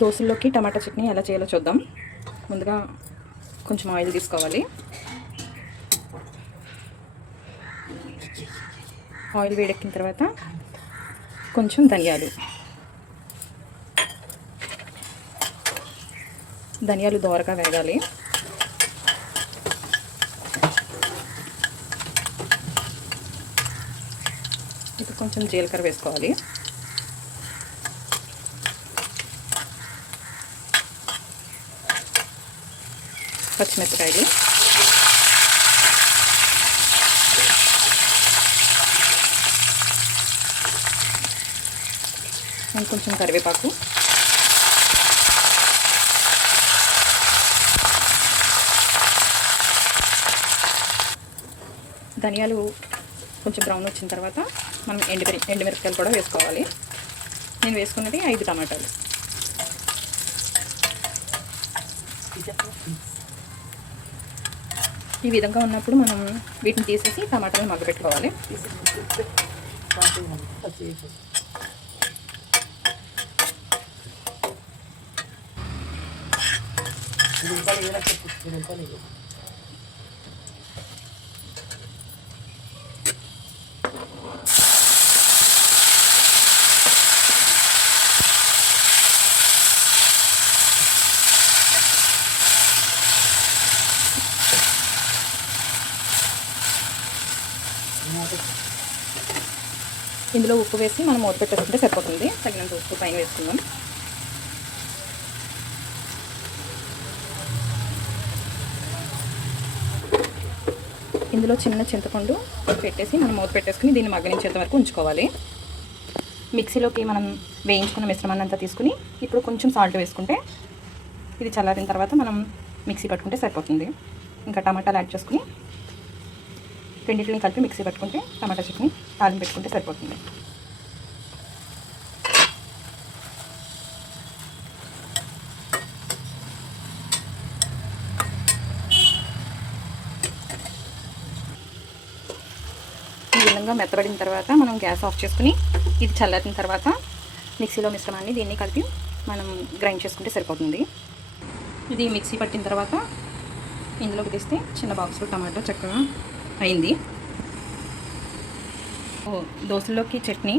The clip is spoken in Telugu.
దోశల్లోకి టమాటా చట్నీ ఎలా చేయాలో చూద్దాం. ముందుగా కొంచెం ఆయిల్ తీసుకోవాలి. ఆయిల్ వేడెక్కిన తర్వాత కొంచెం ధనియాలు దోరగా వేగాలి. ఇప్పుడు కొంచెం జీలకర్ర వేసుకోవాలి. పచ్చిమిరపకాయలు, కొంచెం కరివేపాకు, ధనియాలు కొంచెం బ్రౌన్ వచ్చిన తర్వాత మనం ఎండుమిరపకాయలు కూడా వేసుకోవాలి. నేను వేసుకున్నది 5 టమాటాలు. ఈ విధంగా ఉన్నప్పుడు మనం వీటిని తీసేసి టమాటాలు మగ్గపెట్టుకోవాలి. ఇందులో ఉప్పు వేసి మనం మూత పెట్టేసుకుంటే సరిపోతుంది. తగినంత ఉప్పు పైన వేసుకుందాం. ఇందులో చిన్న చింతపండు పెట్టేసి మనం మూత పెట్టేసుకుని దీన్ని మగ్గనించేంత వరకు ఉంచుకోవాలి. మిక్సీలోకి మనం వేయించుకున్న మిశ్రమాన్ని అంతా తీసుకుని ఇప్పుడు కొంచెం సాల్ట్ వేసుకుంటే ఇది చల్లారిన తర్వాత మనం మిక్సీ పట్టుకుంటే సరిపోతుంది. ఇంకా టమాటాలు యాడ్ చేసుకుని రెండింటిని కలిపి మిక్సీ పట్టుకుంటే టమాటా చట్నీ తాలింపు పెట్టుకుంటే సరిపోతుంది. ఈ విధంగా మెత్తబడిన తర్వాత మనం గ్యాస్ ఆఫ్ చేసుకుని ఇది చల్లారిన తర్వాత మిక్సీలో మిశ్రమాన్ని దీన్ని కలిపి మనం గ్రైండ్ చేసుకుంటే సరిపోతుంది. ఇది మిక్సీ పట్టిన తర్వాత ఇందులోకి తీస్తే చిన్న బాక్స్లో టమాటా చక్కగా అయింది. దోశలోకి చట్నీ